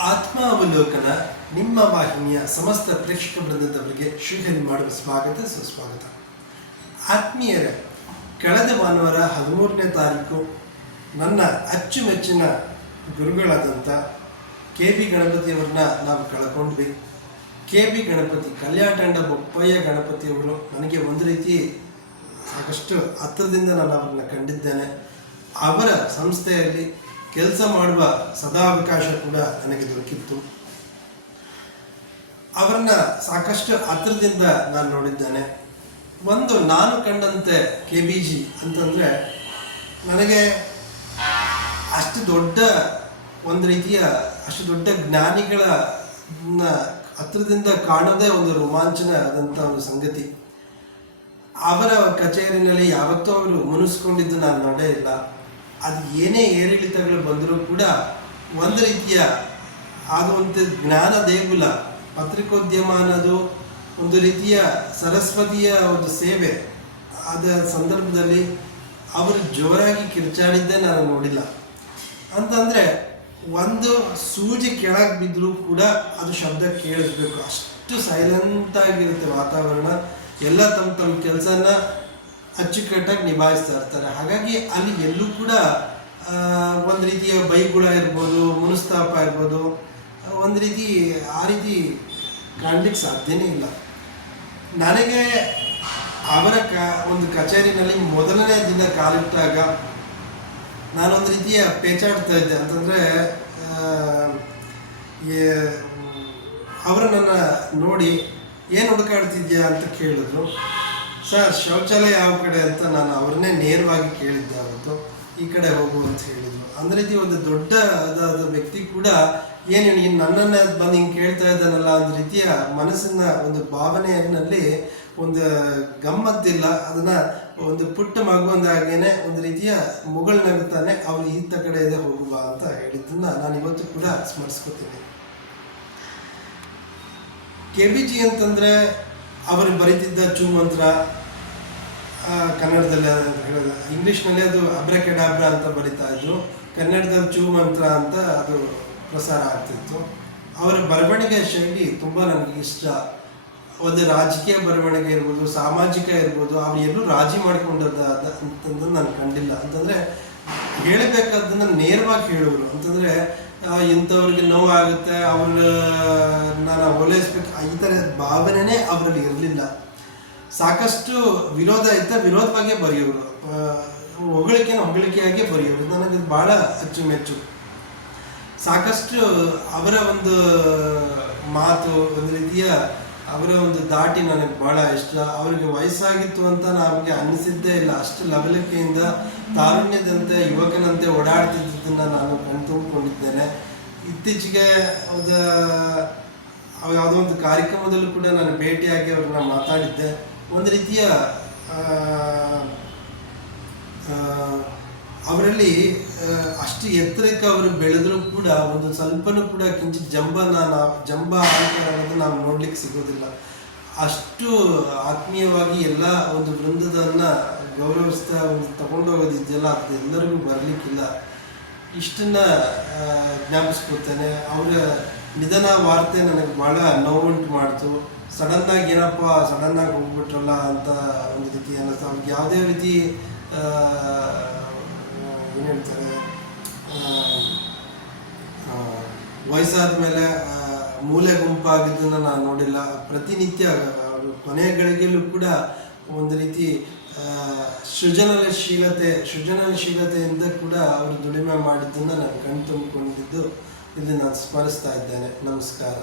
ಆತ್ಮಾವಲೋಕನ ನಿಮ್ಮ ವಾಹಿನಿಯ ಸಮಸ್ತ ಪ್ರೇಕ್ಷಕ ವೃಂದದವರಿಗೆ ಶೀಘ್ರ ಮಾಡುವ ಸ್ವಾಗತ, ಸುಸ್ವಾಗತ. ಆತ್ಮೀಯರೇ, ಕಳೆದ ಭಾನುವಾರ ಹದಿಮೂರನೇ ತಾರೀಕು ನನ್ನ ಅಚ್ಚುಮೆಚ್ಚಿನ ಗುರುಗಳಾದಂಥ ಕೆ ಬಿ ಗಣಪತಿಯವರನ್ನ ನಾವು ಕಳ್ಕೊಂಡ್ವಿ. ಕೆ ಬಿ ಗಣಪತಿ ಕಲ್ಯಾಟಂಡ ಬೊಪ್ಪಯ್ಯ ಗಣಪತಿಯವರು ನನಗೆ ಒಂದು ರೀತಿ ಸಾಕಷ್ಟು ಹತ್ತಿರದಿಂದ ನಾನು ಅವ್ರನ್ನ ಕಂಡಿದ್ದೇನೆ. ಅವರ ಸಂಸ್ಥೆಯಲ್ಲಿ ಕೆಲಸ ಮಾಡುವ ಸದಾವಕಾಶ ಕೂಡ ನನಗೆ ದೊರಕಿತ್ತು. ಅವರನ್ನ ಸಾಕಷ್ಟು ಹತ್ತಿರದಿಂದ ನಾನು ನೋಡಿದ್ದೇನೆ. ಒಂದು ನಾನು ಕಂಡಂತೆ ಕೆ ಬಿ ಜಿ ಅಂತಂದರೆ ನನಗೆ ಅಷ್ಟು ದೊಡ್ಡ ಒಂದು ರೀತಿಯ ಅಷ್ಟು ದೊಡ್ಡ ಜ್ಞಾನಿಗಳ ಹತ್ರದಿಂದ ಕಾಣೋದೇ ಒಂದು ರೋಮಾಂಚನ ಆದಂಥ ಒಂದು ಸಂಗತಿ. ಅವರ ಕಚೇರಿನಲ್ಲಿ ಯಾವತ್ತೂ ಅವರು ಮುನಿಸ್ಕೊಂಡಿದ್ದು ನಾನು ನೋಡೇ ಇಲ್ಲ. ಅದು ಏನೇ ಏರಿಳಿತಗಳು ಬಂದರೂ ಕೂಡ ಒಂದು ರೀತಿಯ ಆಗುವಂಥ ಜ್ಞಾನ ದೇಗುಲ, ಪತ್ರಿಕೋದ್ಯಮ ಅನ್ನೋದು ಒಂದು ರೀತಿಯ ಸರಸ್ವತಿಯ ಒಂದು ಸೇವೆ. ಆದ ಸಂದರ್ಭದಲ್ಲಿ ಅವರು ಜೋರಾಗಿ ಕಿರ್ಚಾಡಿದ್ದೇ ನಾನು ನೋಡಿಲ್ಲ. ಅಂತಂದರೆ ಒಂದು ಸೂಜಿ ಕೆಳಗೆ ಬಿದ್ದರೂ ಕೂಡ ಅದು ಶಬ್ದ ಕೇಳಿಸ್ಬೇಕು. ಅಷ್ಟು ಸೈಲೆಂಟಾಗಿರುತ್ತೆ ವಾತಾವರಣ. ಎಲ್ಲ ತಮ್ಮ ತಮ್ಮ ಕೆಲಸನ ಅಚ್ಚುಕಟ್ಟಾಗಿ ನಿಭಾಯಿಸ್ತಾ ಇರ್ತಾರೆ. ಹಾಗಾಗಿ ಅಲ್ಲಿ ಎಲ್ಲೂ ಕೂಡ ಒಂದು ರೀತಿಯ ಬೈಗುಳ ಇರ್ಬೋದು, ಮನಸ್ತಾಪ ಇರ್ಬೋದು ಒಂದು ರೀತಿ, ಆ ರೀತಿ ಕಾಣಲಿಕ್ಕೆ ಸಾಧ್ಯನೇ ಇಲ್ಲ. ನನಗೆ ಅವರ ಕ, ಒಂದು ಕಚೇರಿನಲ್ಲಿ ಮೊದಲನೇ ದಿನ ಕಾಲಿಟ್ಟಾಗ ನಾನೊಂದು ರೀತಿಯ ಪೇಚಾಡ್ತಾ ಇದ್ದೆ. ಅಂತಂದರೆ ಅವರು ನನ್ನ ನೋಡಿ, ಏನು ಹುಡುಕಾಡ್ತಿದ್ಯಾ? ಅಂತ ಕೇಳಿದ್ರು. ಸರ್, ಶೌಚಾಲಯ ಯಾವ ಕಡೆ ಅಂತ ನಾನು ಅವ್ರನ್ನೇ ನೇರವಾಗಿ ಕೇಳಿದ್ದೆ ಅವತ್ತು. ಈ ಕಡೆ ಹೋಗು ಅಂತ ಹೇಳಿದ್ರು. ಅಂದ್ರೆ ಇದು ಒಂದು ದೊಡ್ಡ ಅದಾದ ವ್ಯಕ್ತಿ ಕೂಡ ಏನು ನೀನು ನನ್ನನ್ನ ಬಂದು ಹಿಂಗೆ ಕೇಳ್ತಾ ಇದ್ದಾನಲ್ಲ ಒಂದು ರೀತಿಯ ಮನಸ್ಸಿನ ಒಂದು ಭಾವನೆಯಲ್ಲಿ ಒಂದು ಗಮ್ಮತ್ತಿಲ್ಲ. ಅದನ್ನ ಒಂದು ಪುಟ್ಟ ಮಗುವಂದಾಗೇನೆ ಒಂದು ರೀತಿಯ ಮುಗಳ್ ನಗುತ್ತಾನೆ, ಅವ್ರು ಈತ ಕಡೆ ಇದೆ, ಹೋಗುವ ಅಂತ ಹೇಳಿದ್ದನ್ನ ನಾನು ಇವತ್ತು ಕೂಡ ಸ್ಮರಿಸ್ಕೊತೀನಿ. ಕೆ ಬಿ ಜಿ ಅಂತಂದರೆ ಅವರು ಬರೀತಿದ್ದ ಚೂ ಮಂತ್ರ ಕನ್ನಡದಲ್ಲಿ ಹೇಳಿದ. ಇಂಗ್ಲೀಷ್ನಲ್ಲಿ ಅದು ಅಬ್ರಕೆಡಾಬ್ರ ಅಂತ ಬರಿತಾ ಇದ್ರು. ಕನ್ನಡದಲ್ಲಿ ಚೂ ಮಂತ್ರ ಅಂತ ಅದು ಪ್ರಸಾರ ಆಗ್ತಿತ್ತು. ಅವರ ಬರವಣಿಗೆ ಶೈಲಿ ತುಂಬ ನನಗೆ ಇಷ್ಟ. ಒಂದು ರಾಜಕೀಯ ಬರವಣಿಗೆ ಇರ್ಬೋದು, ಸಾಮಾಜಿಕ ಇರ್ಬೋದು, ಅವ್ರು ಎಲ್ಲೂ ರಾಜಿ ಮಾಡಿಕೊಂಡದ ಅಂತಂದು ನಾನು ಕಂಡಿಲ್ಲ. ಅಂತಂದರೆ ಹೇಳಬೇಕಾದ್ದನ್ನು ನೇರವಾಗಿ ಹೇಳೋರು. ಅಂತಂದರೆ ಇಂಥವ್ರಿಗೆ ನೋವಾಗುತ್ತೆ ಅವ್ರ ನಾನು ಓಲೈಸ್ಬೇಕು ಈ ಥರ ಭಾವನೆನೇ ಅವರಲ್ಲಿ ಇರಲಿಲ್ಲ. ಸಾಕಷ್ಟು ವಿರೋಧ ಇದ್ದ ವಿರೋಧವಾಗಿ ಬರೆಯೋರು. ಹೊಗಳಿಕೆ ಹೊಗಳಿಕೆಯಾಗಿ ಬರೆಯೋರು. ನನಗೆ ಭಾಳ ಅಚ್ಚುಮೆಚ್ಚು. ಸಾಕಷ್ಟು ಅವರ ಒಂದು ಮಾತು, ಒಂದು ರೀತಿಯ ಅವರ ಒಂದು ದಾಟಿ ನನಗೆ ಭಾಳ ಇಷ್ಟ. ಅವರಿಗೆ ವಯಸ್ಸಾಗಿತ್ತು ಅಂತ ನಮಗೆ ಅನ್ನಿಸಿದ್ದೇ ಇಲ್ಲ. ಅಷ್ಟು ಲವಲಿಕೆಯಿಂದ ತಾರುಣ್ಯದಂತೆ, ಯುವಕನಂತೆ ಓಡಾಡ್ತಿದ್ದದನ್ನು ನಾನು ಕಣ್ತುಂಬಿಕೊಂಡಿದ್ದೇನೆ ಇತ್ತೀಚೆಗೆ ಯಾವುದೋ ಒಂದು ಕಾರ್ಯಕ್ರಮದಲ್ಲೂ ಕೂಡ ನಾನು ಭೇಟಿಯಾಗಿ ಅವ್ರನ್ನ ಮಾತಾಡಿದ್ದೆ. ಒಂದು ರೀತಿಯ ಅವರಲ್ಲಿ ಅಷ್ಟು ಎತ್ತರಕ್ಕೆ ಅವರು ಬೆಳೆದರೂ ಕೂಡ ಒಂದು ಸ್ವಲ್ಪನೂ ಕೂಡ ಕಿಂಚಿತ್ ಜಂಬನ ನಾವು ಜಂಬ ಅನ್ನೋದು ನಾವು ನೋಡ್ಲಿಕ್ಕೆ ಸಿಗೋದಿಲ್ಲ. ಅಷ್ಟು ಆತ್ಮೀಯವಾಗಿ ಎಲ್ಲ ಒಂದು ವೃಂದದನ್ನ ಗೌರವಿಸ್ತಾ ಒಂದು ತಗೊಂಡೋಗೋದಿದೆಯಲ್ಲ ಅದು ಎಲ್ಲರಿಗೂ ಬರಲಿಕ್ಕಿಲ್ಲ. ಇಷ್ಟನ್ನ ಜ್ಞಾಪಿಸ್ಕೊಳ್ತೇನೆ. ಅವರ ನಿಧನ ವಾರ್ತೆ ನನಗೆ ಭಾಳ ನೋವುಂಟು ಮಾಡ್ತು. ಸಡನ್ನಾಗಿ ಏನಪ್ಪ, ಸಡನ್ನಾಗಿ ಹೋಗ್ಬಿಟ್ರಲ್ಲ ಅಂತ ಒಂದು ರೀತಿ ಅನ್ನಿಸ್ತು ಅವ್ರಿಗೆ ಯಾವುದೇ ರೀತಿ ಏನು ಹೇಳ್ತಾರೆ ವಯಸ್ಸಾದ ಮೇಲೆ ಮೂಲೆ ಗುಂಪಾಗಿದ್ದನ್ನು ನಾನು ನೋಡಿಲ್ಲ. ಪ್ರತಿನಿತ್ಯ ಅವರು ಕೊನೆಯ ಗಳಿಗೆಯಲ್ಲೂ ಕೂಡ ಒಂದು ರೀತಿ ಸೃಜನಶೀಲತೆ, ಸೃಜನಶೀಲತೆಯಿಂದ ಕೂಡ ಅವರು ದುಡಿಮೆ ಮಾಡಿದ್ದನ್ನು ನಾನು ಕಣ್ತುಂಬಿಕೊಂಡಿದ್ದು, ಇಲ್ಲಿ ನಾನು ಸ್ಮರಿಸ್ತಾ ಇದ್ದೇನೆ. ನಮಸ್ಕಾರ.